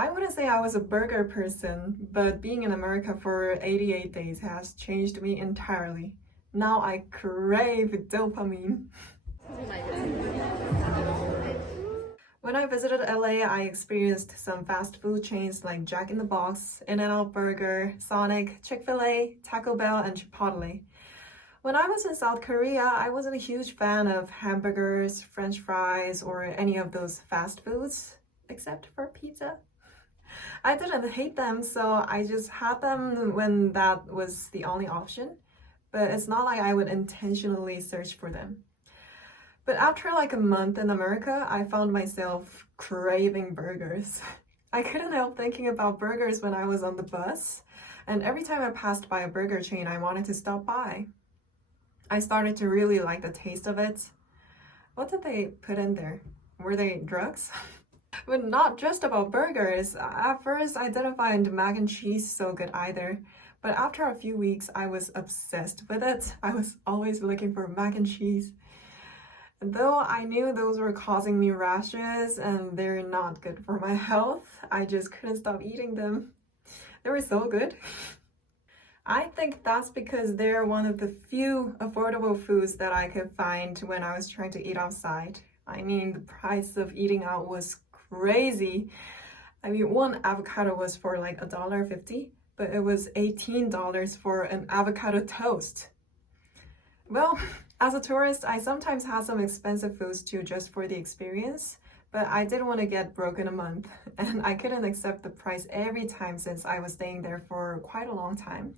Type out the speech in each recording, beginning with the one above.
I wouldn't say I was a burger person, but being in America for 88 days has changed me entirely. Now I crave dopamine. When I visited LA, I experienced some fast food chains like Jack in the Box, In-N-Out Burger, Sonic, Chick-fil-A, Taco Bell, and Chipotle. When I was in South Korea, I wasn't a huge fan of hamburgers, French fries, or any of those fast foods, except for pizza. I didn't hate them, so I just had them when that was the only option. But it's not like I would intentionally search for them. But after like a month in America, I found myself craving burgers. I couldn't help thinking about burgers when I was on the bus, and every time I passed by a burger chain, I wanted to stop by. I started to really like the taste of it. What did they put in there? Were they drugs? But not just about burgers. At first, I didn't find mac and cheese so good either. But after a few weeks, I was obsessed with it. I was always looking for mac and cheese. Though I knew those were causing me rashes and they're not good for my health, I just couldn't stop eating them. They were so good. I think that's because they're one of the few affordable foods that I could find when I was trying to eat outside. I mean, the price of eating out was crazy. I mean, one avocado was for like $1.50, but it was $18 for an avocado toast. Well, as a tourist, I sometimes had some expensive foods too, just for the experience, but I didn't want to get broke in a month, and I couldn't accept the price every time since I was staying there for quite a long time.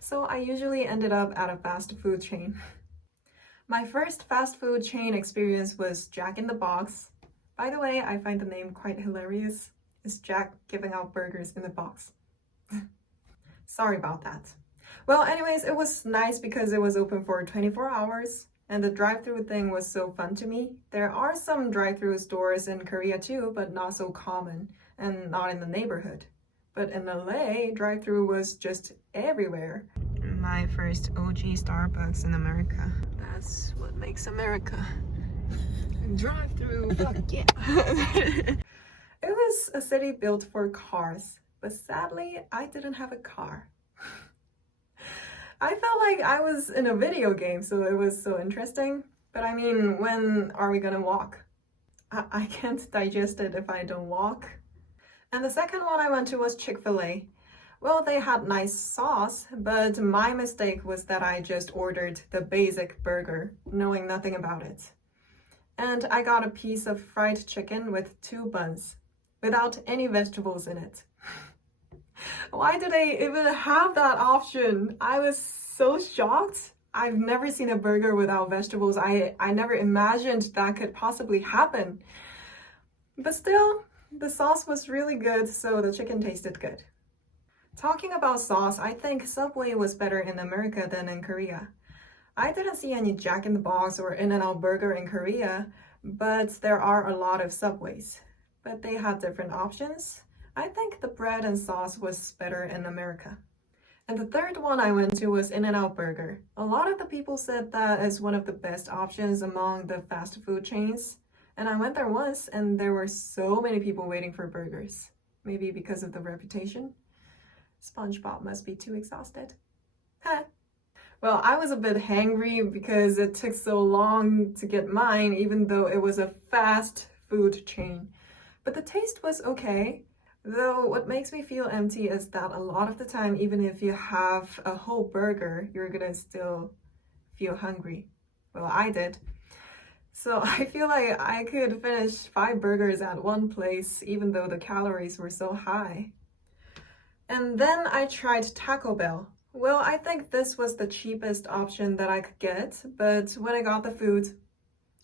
So I usually ended up at a fast food chain. My first fast food chain experience was Jack in the Box. By the way, I find the name quite hilarious. It's Jack giving out burgers in the box. Sorry about that. Well, anyways, it was nice because it was open for 24 hours and the drive-through thing was so fun to me. There are some drive-through stores in Korea too, but not so common and not in the neighborhood. But in LA, drive-through was just everywhere. My first OG Starbucks in America. That's what makes America. Drive-through, fuck yeah. It was a city built for cars, but sadly, I didn't have a car. I felt like I was in a video game, so it was so interesting. But I mean, when are we gonna walk? I can't digest it if I don't walk. And the second one I went to was Chick-fil-A. Well, they had nice sauce, but my mistake was that I just ordered the basic burger, knowing nothing about it. And I got a piece of fried chicken with 2 buns, without any vegetables in it. Why do they even have that option? I was so shocked. I've never seen a burger without vegetables. I never imagined that could possibly happen. But still, the sauce was really good, so the chicken tasted good. Talking about sauce, I think Subway was better in America than in Korea. I didn't see any Jack in the Box or In-N-Out Burger in Korea, but there are a lot of Subways. But they had different options. I think the bread and sauce was better in America. And the third one I went to was In-N-Out Burger. A lot of the people said that is one of the best options among the fast food chains. And I went there once and there were so many people waiting for burgers. Maybe because of the reputation. SpongeBob must be too exhausted. Huh. Well, I was a bit hangry because it took so long to get mine, even though it was a fast food chain. But the taste was okay. Though what makes me feel empty is that a lot of the time, even if you have a whole burger, you're gonna still feel hungry. Well, I did. So I feel like I could finish 5 burgers at one place, even though the calories were so high. And then I tried Taco Bell. Well, I think this was the cheapest option that I could get, but when I got the food,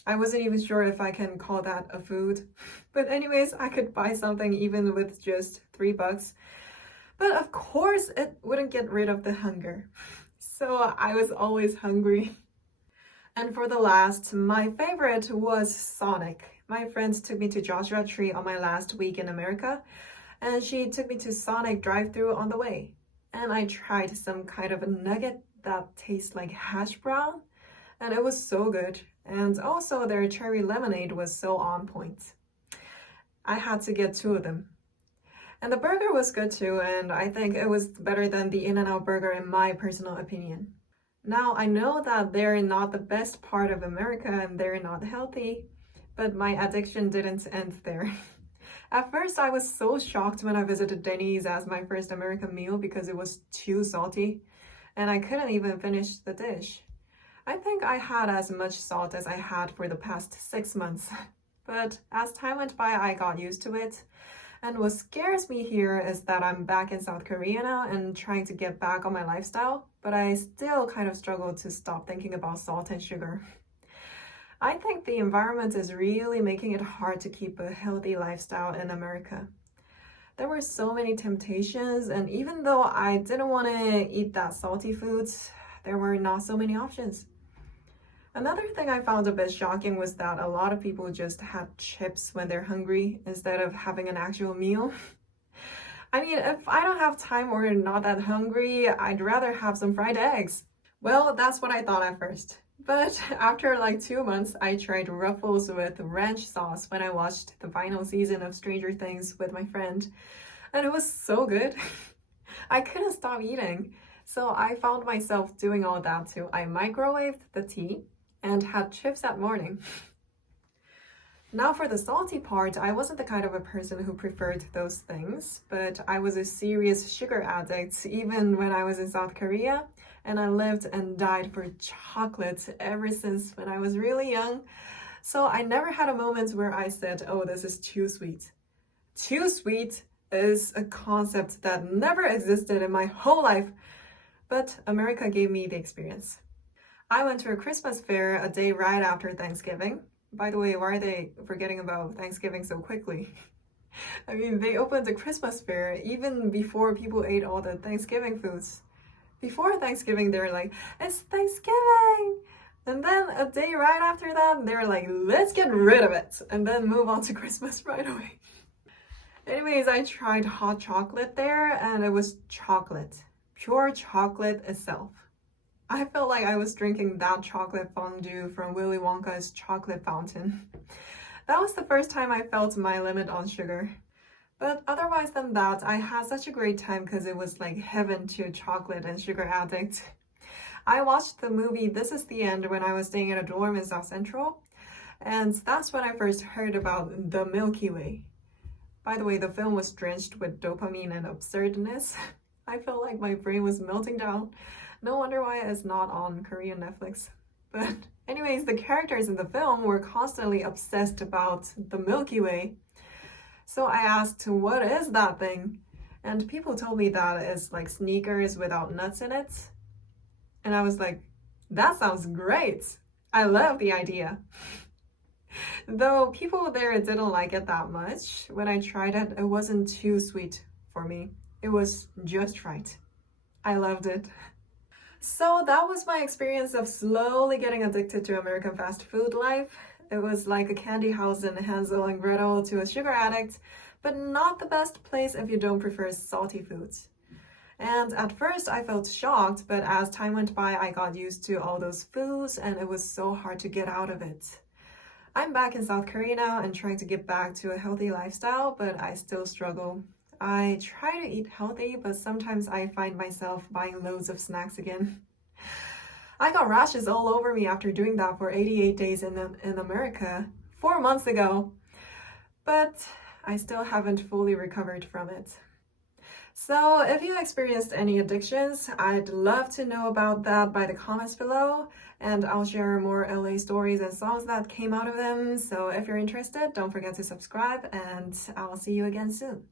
I wasn't even sure if I can call that a food. But anyways, I could buy something even with just $3. But of course, it wouldn't get rid of the hunger. So I was always hungry. And for the last, my favorite was Sonic. My friend took me to Joshua Tree on my last week in America, and she took me to Sonic drive-thru on the way. And I tried some kind of a nugget that tastes like hash brown, and it was so good. And also their cherry lemonade was so on point. I had to get 2 of them. And the burger was good too, and I think it was better than the In-N-Out burger in my personal opinion. Now, I know that they're not the best part of America and they're not healthy, but my addiction didn't end there. At first, I was so shocked when I visited Denny's as my first American meal because it was too salty, and I couldn't even finish the dish. I think I had as much salt as I had for the past 6 months, but as time went by, I got used to it. And what scares me here is that I'm back in South Korea now and trying to get back on my lifestyle, but I still kind of struggle to stop thinking about salt and sugar. I think the environment is really making it hard to keep a healthy lifestyle in America. There were so many temptations, and even though I didn't want to eat that salty foods, there were not so many options. Another thing I found a bit shocking was that a lot of people just had chips when they're hungry instead of having an actual meal. I mean, if I don't have time or not that hungry, I'd rather have some fried eggs. Well, that's what I thought at first. But after like 2 months, I tried Ruffles with ranch sauce when I watched the final season of Stranger Things with my friend. And it was so good. I couldn't stop eating. So I found myself doing all that too. I microwaved the tea and had chips that morning. Now for the salty part, I wasn't the kind of a person who preferred those things, but I was a serious sugar addict even when I was in South Korea, and I lived and died for chocolate ever since when I was really young. So I never had a moment where I said, oh, this is too sweet. Too sweet is a concept that never existed in my whole life, but America gave me the experience. I went to a Christmas fair a day right after Thanksgiving. By the way, why are they forgetting about Thanksgiving so quickly? I mean, they opened the Christmas fair even before people ate all the Thanksgiving foods. Before Thanksgiving, they were like, it's Thanksgiving! And then a day right after that, they were like, let's get rid of it! And then move on to Christmas right away. Anyways, I tried hot chocolate there, and it was chocolate. Pure chocolate itself. I felt like I was drinking that chocolate fondue from Willy Wonka's chocolate fountain. That was the first time I felt my limit on sugar. But otherwise than that, I had such a great time because it was like heaven to a chocolate and sugar addict. I watched the movie This Is the End when I was staying in a dorm in South Central, and that's when I first heard about the Milky Way. By the way, the film was drenched with dopamine and absurdness. I felt like my brain was melting down. No wonder why it's not on Korean Netflix. But anyways, the characters in the film were constantly obsessed about the Milky Way. So I asked, what is that thing? And people told me that it's like Snickers without nuts in it. And I was like, that sounds great. I love the idea. Though people there didn't like it that much, when I tried it, it wasn't too sweet for me. It was just right. I loved it. So that was my experience of slowly getting addicted to American fast food life. It was like a candy house in Hansel and Gretel to a sugar addict, but not the best place if you don't prefer salty foods. And at first I felt shocked, but as time went by, I got used to all those foods and it was so hard to get out of it. I'm back in South Korea now and trying to get back to a healthy lifestyle, but I still struggle. I try to eat healthy, but sometimes I find myself buying loads of snacks again. I got rashes all over me after doing that for 88 days in America 4 months ago, but I still haven't fully recovered from it. So if you experienced any addictions, I'd love to know about that by the comments below, and I'll share more LA stories and songs that came out of them. So if you're interested, don't forget to subscribe, and I'll see you again soon.